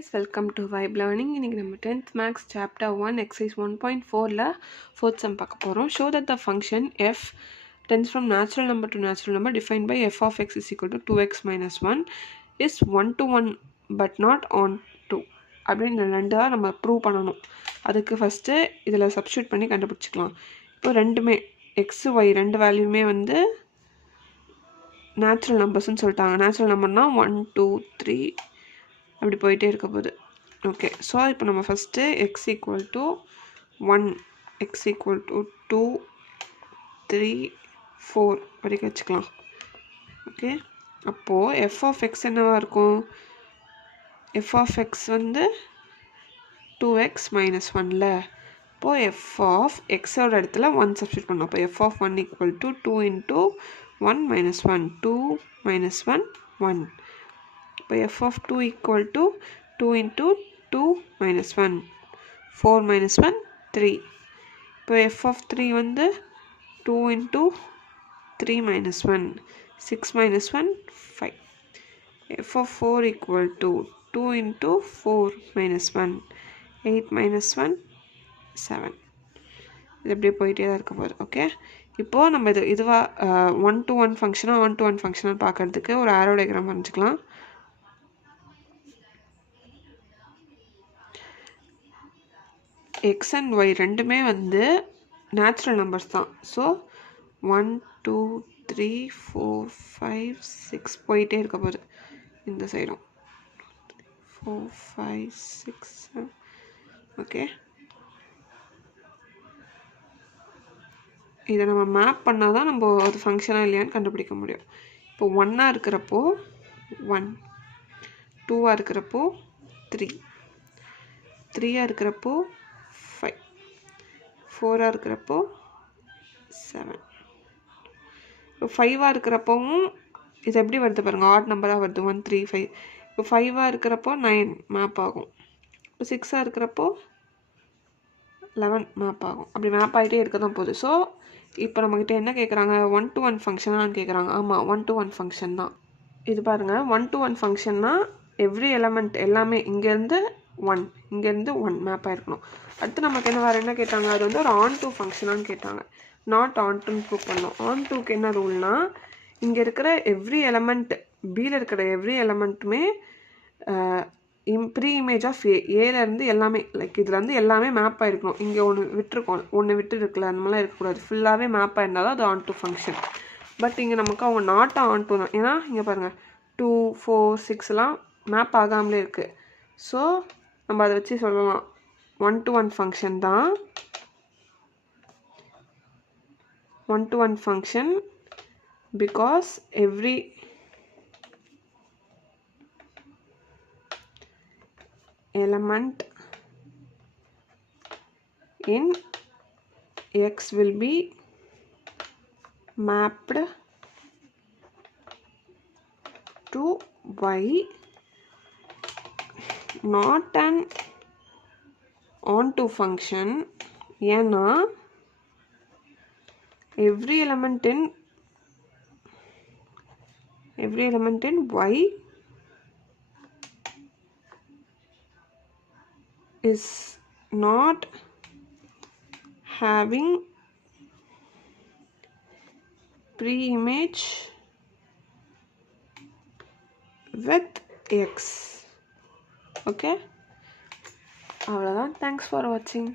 guys, welcome to Vibe Learning. இன்னைக்கு நம்ம 10th Maths Chapter 1 Exercise 1.4ல 4th sum பார்க்க போகிறோம். Show that the function f tends from natural number to natural number defined by f of x is equal to 2x minus 1 is 1 to 1 but not on 2 அப்படின்னு ரெண்டாக நம்ம prove பண்ணணும். அதுக்கு first இதில் substitute பண்ணி கண்டுபிடிச்சிக்கலாம். இப்போ ரெண்டுமே எக்ஸு ஒய் ரெண்டு வேல்யூமே வந்து நேச்சுரல் நம்பர்ஸ்ன்னு சொல்லிட்டாங்க. நேச்சுரல் நம்பர்னால் 1 2 3 அப்படி போயிட்டே இருக்க போகுது. ஓகே, ஸோ இப்போ நம்ம first X equal to 1 X equal to 2 3 4 வரைக்கும் வச்சுக்கலாம். ஓகே, அப்போது எஃப் ஆஃப் எக்ஸ் என்னவாக இருக்கும்? எஃப் ஆஃப் எக்ஸ் வந்து 2x மைனஸ் 1ல, இப்போது எஃப் ஆஃப் எக்ஸோட இடத்துல 1 சப்ஸ்டியூட் பண்ணோம். அப்போ F of 1 equal to 2 into 1 minus 1 2 minus 1 1. இப்போ f of 2 equal to 2 into 2 minus 1 4 minus 1 3. இப்போ f of 3 வந்து 2 into 3 minus 1 6 minus 1 5. f of 4 equal to 2 into 4 minus 1 8 minus 1 7. இது எப்படியே போயிட்டே தான் இருக்க போகுது. ஓகே, இப்போது நம்ம இதுவாக 1 to 1 ஃபங்க்ஷனாக 1 to 1 ஃபங்க்ஷனாக பார்க்குறதுக்கு ஒரு ஆரோ டயக்ராம் வரைஞ்சிக்கலாம். எக்ஸ் அண்ட் ஒய் ரெண்டுமே வந்து நேச்சுரல் நம்பர்ஸ் தான். ஸோ 1 2 3 4 5 6 போயிட்டே இருக்க போகுது. இந்த சைடும் 4 5 6 7. ஓகே, இதை நம்ம மேப் பண்ணால் தான் நம்ம அது ஃபங்க்ஷனாக இல்லையான்னு கண்டுபிடிக்க முடியும். இப்போ 1ஆக இருக்கிறப்போ 1 2ஆக இருக்கிறப்போ 3 3ஆக இருக்கிறப்போ 5 4ஆக இருக்கிறப்போ 7. இப்போ 5ஆக இருக்கிறப்பவும் இது எப்படி வருது பாருங்கள், ஆட் நம்பராக வருது 1 3 5. இப்போ 5ஆக இருக்கிறப்போ 9 மேப் ஆகும். இப்போ 6ஆக இருக்கிறப்போ 11 மேப் ஆகும். அப்படி மேப் ஆகிட்டே இருக்க தான் போகுது. ஸோ இப்போ நம்மக்கிட்ட என்ன கேட்குறாங்க? 1 to 1 ஃபங்க்ஷனான்னு கேட்குறாங்க. ஆமாம், 1 to 1 ஃபங்க்ஷன் தான். இது பாருங்கள், 1 to 1 ஃபங்க்ஷன்னா எவ்ரி எலமெண்ட் எல்லாமே இங்கேருந்து 1 இங்கேருந்து 1 மேப் ஆகிருக்கணும். அடுத்து நமக்கு என்ன கேட்டாங்க? அது வந்து ஒரு ஆன் டூ ஃபங்க்ஷனான்னு கேட்டாங்க. நாட் ஆன் டூன்னு ப்ரூவ் பண்ணோம். ஆன் டூக்கு என்ன ரூல்னா, இங்கே இருக்கிற எவ்ரி எலமெண்ட் பியில் இருக்கிற எவ்ரி எலமெண்ட்டுமே ப்ரீ இமேஜ் ஆஃப் ஏலேருந்து எல்லாமே லைக் இதில் வந்து எல்லாமே மேப் ஆகிருக்கணும். இங்கே ஒன்று விட்டு இருக்குல்ல, அந்த மாதிரிலாம் இருக்கக்கூடாது. ஃபுல்லாகவே மேப் ஆயிருந்தால் தான் அது ஆன் டூ ஃபங்க்ஷன். பட் இங்கே நமக்கு அவங்க நாட் ஆன் டூ தான். ஏன்னா இங்கே பாருங்கள் 2 4 6லாம் மேப் ஆகாமலே இருக்குது. ஸோ நம்ம அதை வச்சு சொல்லலாம் 1 to 1 ஃபங்க்ஷன் தான். 1 to 1 function because every element in x will be mapped to y, not an onto function. ஏன்னா every element in y is not having pre-image with x. Okay, அவ்வளோதான். Thanks for watching.